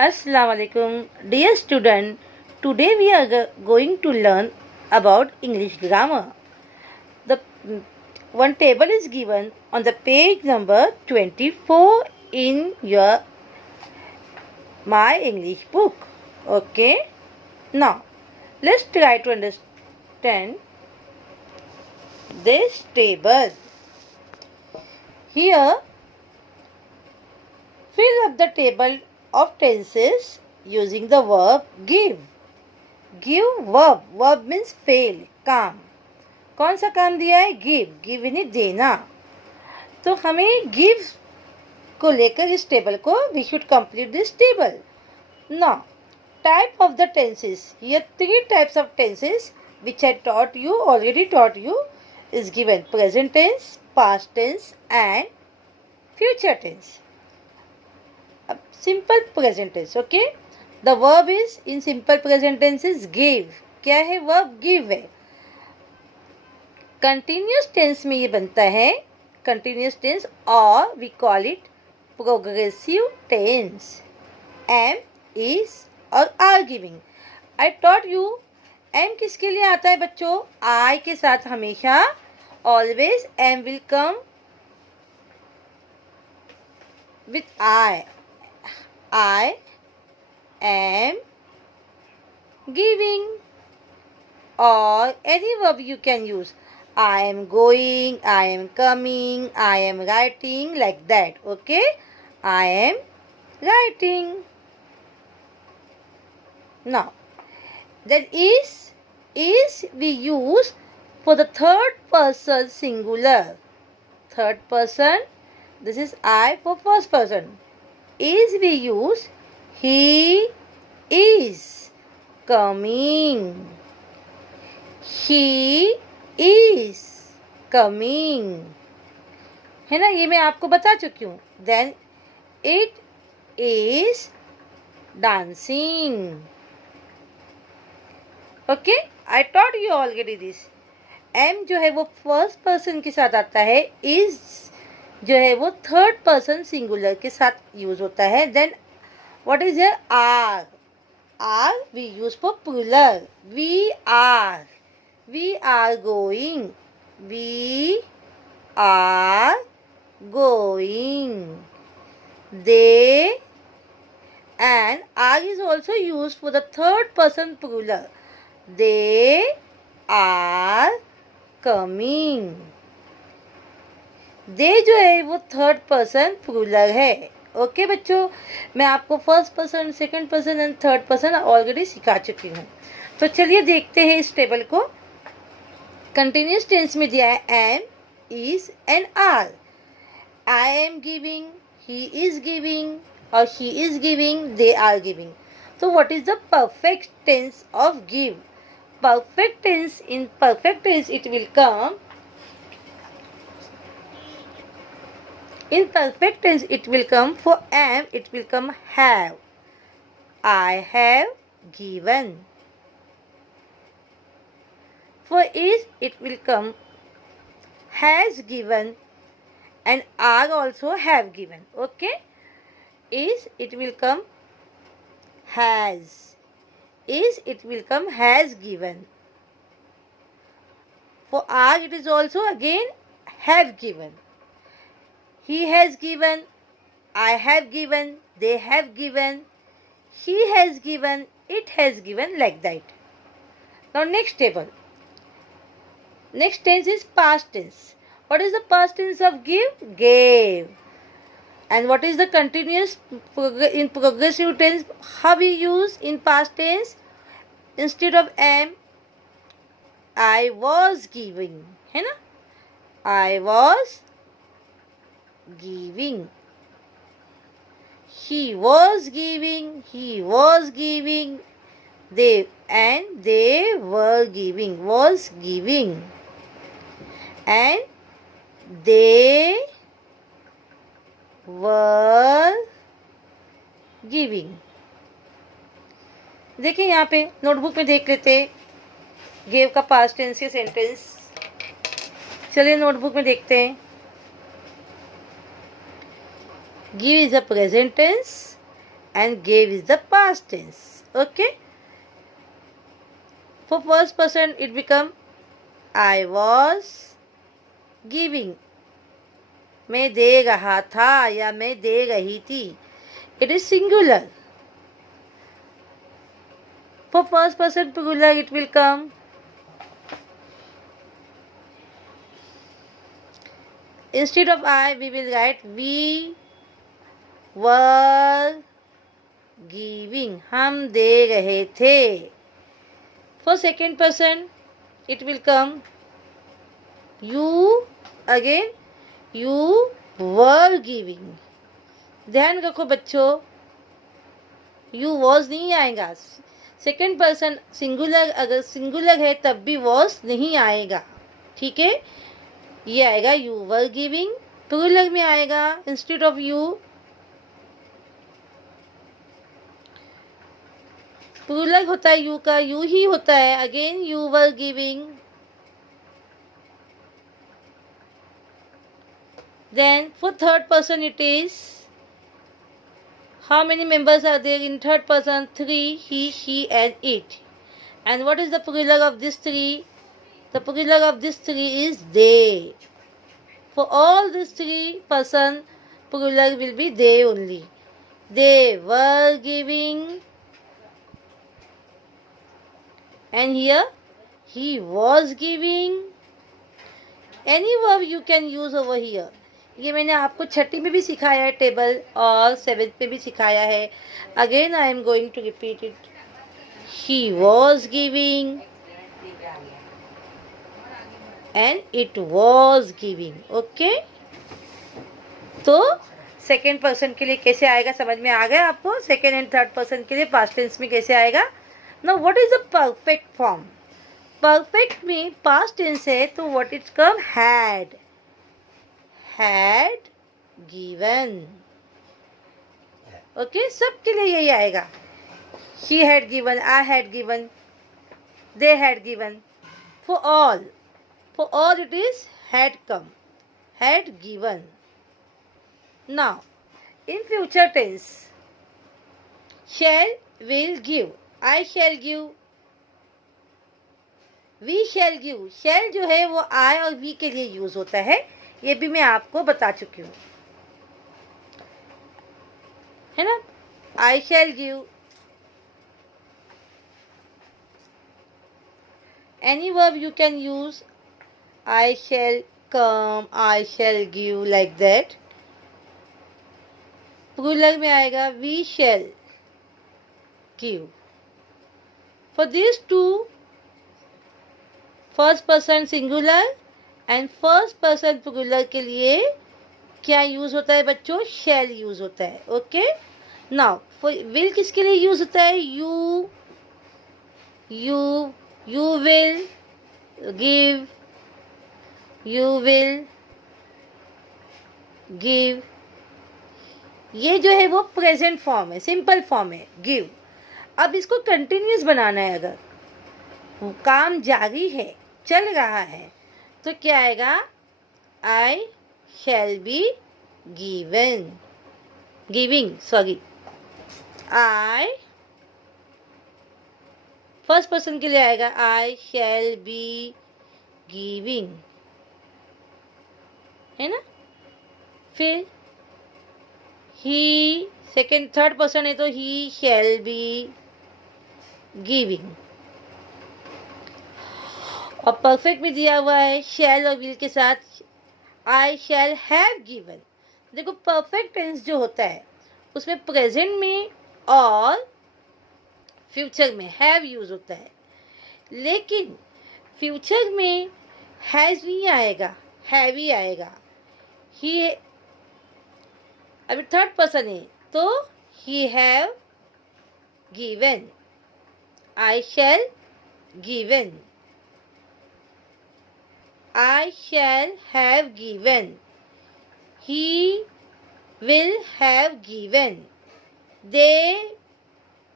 Assalamu alaikum, dear student. Today we are going to learn about English grammar. The one table is given on the page number 24 in your My English book. Okay. Now let's try to understand this table. Here, fill up the table of tenses using the verb give. Give verb. Verb means fail, काम. कौन सा काम दिया है? Give. Give यानी देना. तो हमें गिव को लेकर इस टेबल को we should complete this table. Now type of the tenses. Here 3 types of tenses which I already taught you is given. Present tense, past tense and future tense. Simple present tense. Okay, the verb is in simple present tense is give. क्या है? verb give है. Continuous tense में ये बनता है continuous tense और we call it progressive tense. Am, is और are giving. I taught you am किसके लिए आता है बच्चों? आई के साथ हमेशा always am will come with I. I am giving, or any verb you can use. I am going, I am coming, I am writing, like that. Okay, I am writing. Now that is we use for the third person singular. Third person, this is I for first person. Is we use he is coming. He is coming. है ना? ये मैं आपको बता चुकी हूँ. Then it is dancing. Okay, I taught you already this. M जो है वो फर्स्ट पर्सन के साथ आता है. is जो है वो थर्ड पर्सन सिंगुलर के साथ यूज होता है. Then what is here? Are. Are we use for plural. We are going. We are going. They and are is also use for the third person plural. They are coming. They जो है वो third person plural है. Okay बच्चों, मैं आपको first person, second person and third person already सिखा चुकी हूँ. तो चलिए देखते हैं इस टेबल को. कंटिन्यूस टेंस में दिया है am, is and are. I am giving, he is giving और she is giving, they are giving. तो what is the perfect tense of give? Perfect tense, in perfect tense it will come. In perfect tense, it will come for am, it will come have. I have given. For is, it will come has given and are also have given. Okay? Is, it will come has. Is, it will come has given. For are, it is also again have given. He has given, I have given, they have given, she has given, it has given, like that. Now next table. Next tense is past tense. What is the past tense of give? Gave. And what is the continuous in progressive tense? How we use in past tense? Instead of am, I was giving. है ना? I was giving. He was giving, he was giving, they were giving, was giving, and they were giving. देखिए यहाँ पे नोटबुक में देख लेते गेव का past tense के सेंटेंस. चलिए नोटबुक में देखते हैं. Give is a present tense and gave is the past tense. Okay, for first person it become I was giving, मैं दे रहा था या मैं दे रही थी. It is singular. For first person plural it will come instead of I we will write we were giving, हम दे रहे थे. For second person it will come you, again you were giving. ध्यान रखो बच्चों, you was नहीं आएगा. Second person singular, अगर सिंगुलर है तब भी was नहीं आएगा. ठीक है, ये आएगा you were giving. प्लूरल में आएगा इंस्टेड ऑफ you, प्लूरल होता है you का, you ही होता है. Again you were giving. Then for third person it is, how many members are there in third person? 3, he, she and it. And what is the plural of this 3? The plural of this 3 is they. For all these 3 person, plural will be they only. They were giving, and here he was giving. Any verb you can use over here. ये मैंने आपको छठी में भी सिखाया है टेबल और सेवेंथ में भी सिखाया है. Again I am going to repeat it. He was giving and it was giving. Okay, तो सेकेंड पर्सन के लिए कैसे आएगा समझ में आ गया आपको. सेकेंड एंड थर्ड पर्सन के लिए पास्ट टेंस में कैसे आएगा. Now what is the perfect form. Perfect में पास्ट टेंस है तो what is come had. had given. Okay, सबके लिए यही आएगा. She had given, I had given, they had given. For all it is had come, had given. Now in future tense, shall, will, give. I shall give, we shall give. shall जो है वो I और we के लिए यूज होता है, ये भी मैं आपको बता चुकी हूँ, है ना. I shall give. Any verb you can use. I shall come, I shall give, like that. Plural में आएगा we shall give. For this two, first person singular and first person plural के लिए क्या यूज होता है बच्चों. शैल यूज होता है. ओके, नाउ विल किसके लिए यूज होता है. You will give, you will give. ये जो है वो प्रेजेंट फॉर्म है, सिंपल फॉर्म है गिव. अब इसको कंटिन्यूस बनाना है. अगर काम जारी है, चल रहा है, तो क्या आएगा. I shall be given, giving, sorry. I first person के लिए आएगा आई शैल बी गिविंग, है ना. फिर ही, सेकेंड थर्ड पर्सन है तो ही शैल बी गिविंग. और परफेक्ट में दिया हुआ है शैल और विल के साथ आई शैल हैव गिवन. देखो परफेक्ट टेंस जो होता है उसमें प्रेजेंट में और फ्यूचर में हैव यूज होता है, लेकिन फ्यूचर में हैज नहीं आएगा, हैव ही आएगा. ही अभी थर्ड पर्सन है तो he have given, I shall given, I shall have given, he will have given, they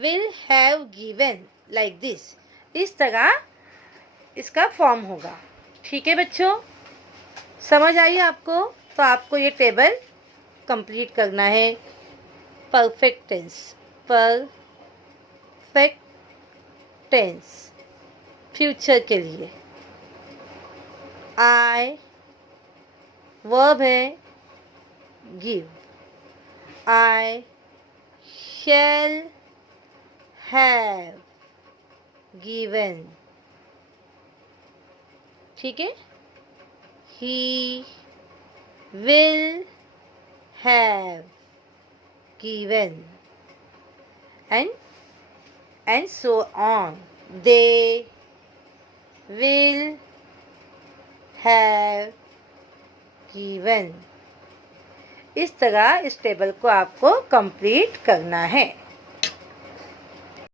will have given, like this. इस तरह इसका फॉर्म होगा. ठीक है बच्चों, समझ आई आपको. तो आपको ये टेबल कंप्लीट करना है perfect tense. Perfect tense, future के लिए। आई वर्ब है give, I shall have given, ठीक है। he will have given, and so on. they will have given। इस तरह इस टेबल को आपको कंप्लीट करना है।